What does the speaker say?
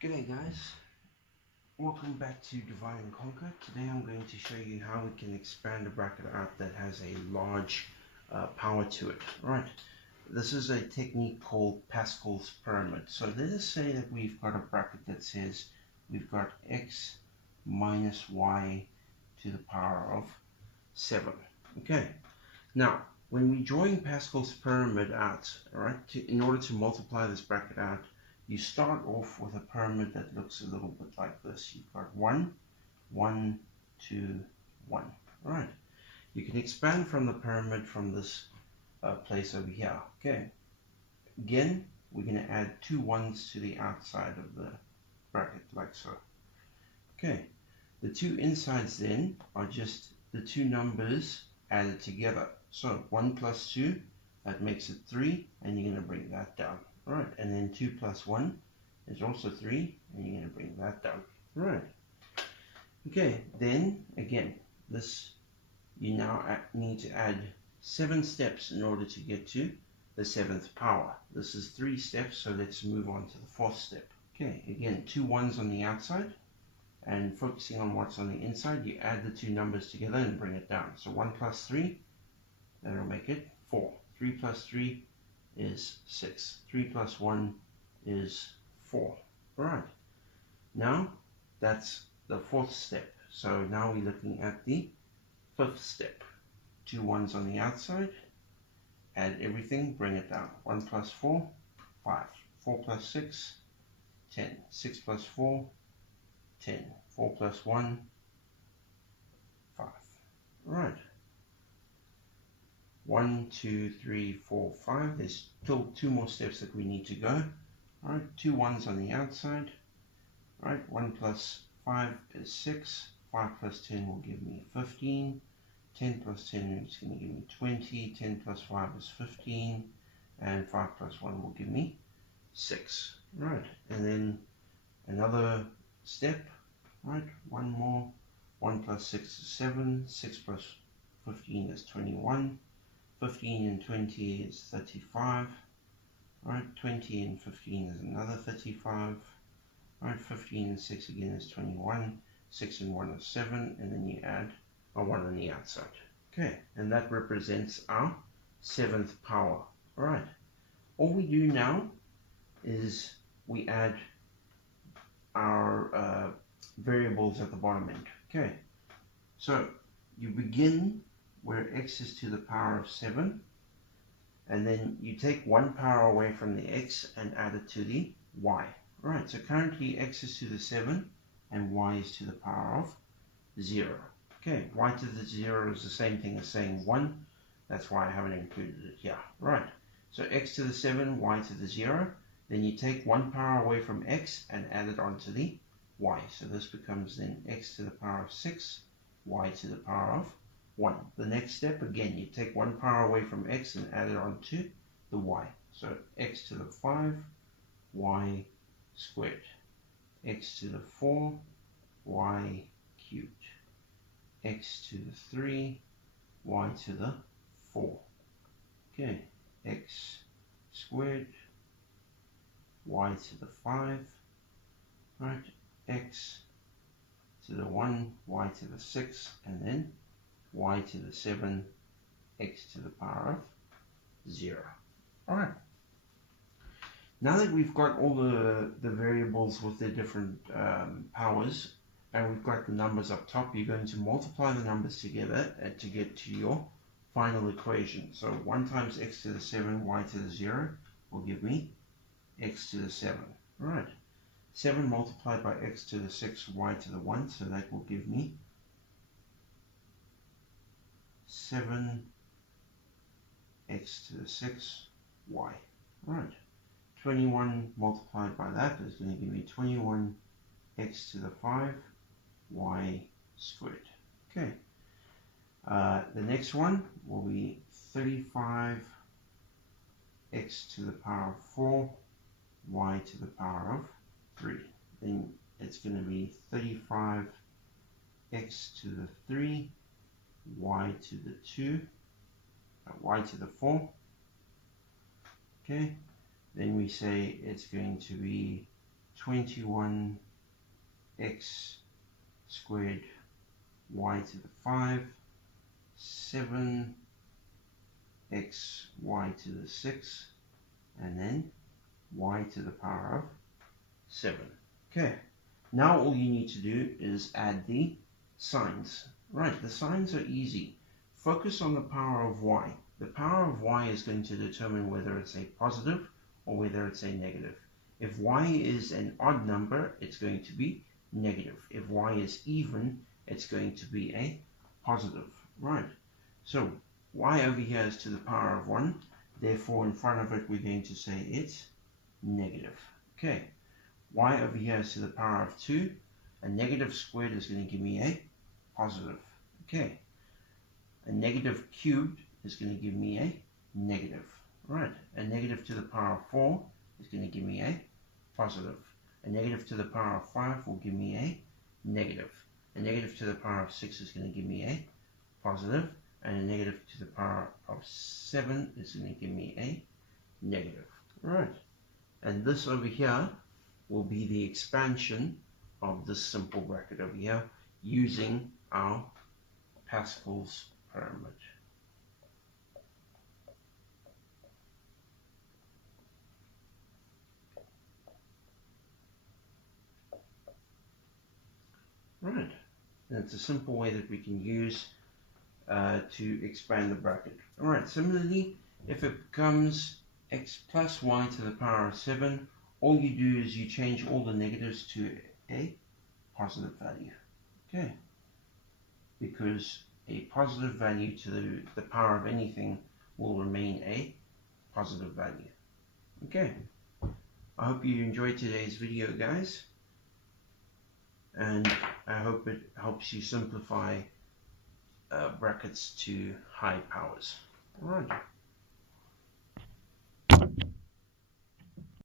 G'day guys, welcome back to Divide and Conquer. Today I'm going to show you how we can expand a bracket out that has a large power to it. Right, this is a technique called Pascal's pyramid. So let us say that we've got a bracket that says we've got x minus y to the power of 7. Okay, now when we're drawing Pascal's pyramid out, right, in order to multiply this bracket out, you start off with a pyramid that looks a little bit like this. You've got 1, 1, 2, 1. Right. You can expand from the pyramid from this place over here. Okay. Again, we're going to add 2 1s to the outside of the bracket, like so. Okay. The two insides then are just the two numbers added together. So 1 plus 2, that makes it 3, and you're going to bring that down. Right, and then 2 plus 1 is also 3, and you're going to bring that down. Right. Okay, then again, this you now need to add 7 steps in order to get to the 7th power. This is 3 steps, so let's move on to the 4th step. Okay, again, 2 1s on the outside, and focusing on what's on the inside, you add the two numbers together and bring it down. So 1 plus 3, that'll make it 4. 3 plus 3 is 6. 3 plus 1 is 4. Alright, now that's the 4th step. So now we're looking at the 5th step. 2 1s on the outside, add everything, bring it down. 1 plus 4, 5. 4 plus 6, 10. 6 plus 4, 10. 4 plus 1, 5. Alright. 1, 2, 3, 4, 5. There's still 2 more steps that we need to go. Alright, 2 1s on the outside. Alright, 1 plus 5 is 6. 5 plus 10 will give me 15. 10 plus 10 is going to give me 20. 10 plus 5 is 15. And 5 plus 1 will give me 6. Right, and then another step. Right, 1 more. 1 plus 6 is 7. 6 plus 15 is 21. 15 and 20 is 35, right? 20 and 15 is another 35, right? 15 and 6 again is 21, 6 and 1 is 7, and then you add a 1 on the outside. Okay, and that represents our 7th power. All right, all we do now is we add our variables at the bottom end. Okay, so you begin where x is to the power of 7, and then you take 1 power away from the x and add it to the y. Alright, so currently x is to the 7 and y is to the power of 0. Okay, y to the 0 is the same thing as saying 1, that's why I haven't included it here. Right, so x to the 7, y to the 0, then you take 1 power away from x and add it onto the y. So this becomes then x to the power of 6, y to the power of 1. The next step, again, you take 1 power away from x and add it on to the y. So x to the 5, y squared. X to the 4, y cubed. X to the 3, y to the 4. Okay, x squared, y to the 5, right, x to the 1, y to the 6, and then y to the 7, x to the power of 0. Alright. Now that we've got all the variables with their different powers, and we've got the numbers up top, you're going to multiply the numbers together to get to your final equation. So 1 times x to the 7, y to the 0 will give me x to the 7. Alright. 7 multiplied by x to the 6, y to the 1, so that will give me 7 x to the 6 y. Right. 21 multiplied by that is going to give me 21 x to the 5 y squared. Okay. The next one will be 35 x to the power of 4 y to the power of 3. Then it's going to be 35 x to the 3 y to the 2, y to the 4. Okay, then we say it's going to be 21 x squared y to the 5, 7 x y to the 6, and then y to the power of 7. Okay, now all you need to do is add the signs. Right, the signs are easy. Focus on the power of y. The power of y is going to determine whether it's a positive or whether it's a negative. If y is an odd number, it's going to be negative. If y is even, it's going to be a positive. Right, so y over here is to the power of 1. Therefore, in front of it, we're going to say it's negative. Okay, y over here is to the power of 2. A negative squared is going to give me a positive. Okay, a negative cubed is going to give me a negative. Right, a negative to the power of 4 is going to give me a positive. A negative to the power of 5 will give me a negative. A negative to the power of 6 is going to give me a positive. And a negative to the power of 7 is going to give me a negative. Right, and this over here will be the expansion of this simple bracket over here using our Pascal's pyramid. Right, and it's a simple way that we can use to expand the bracket. Alright, similarly, if it becomes x plus y to the power of 7, all you do is you change all the negatives to a positive value. Okay, because a positive value to the power of anything will remain a positive value. Okay, I hope you enjoyed today's video, guys, and I hope it helps you simplify brackets to high powers. All right.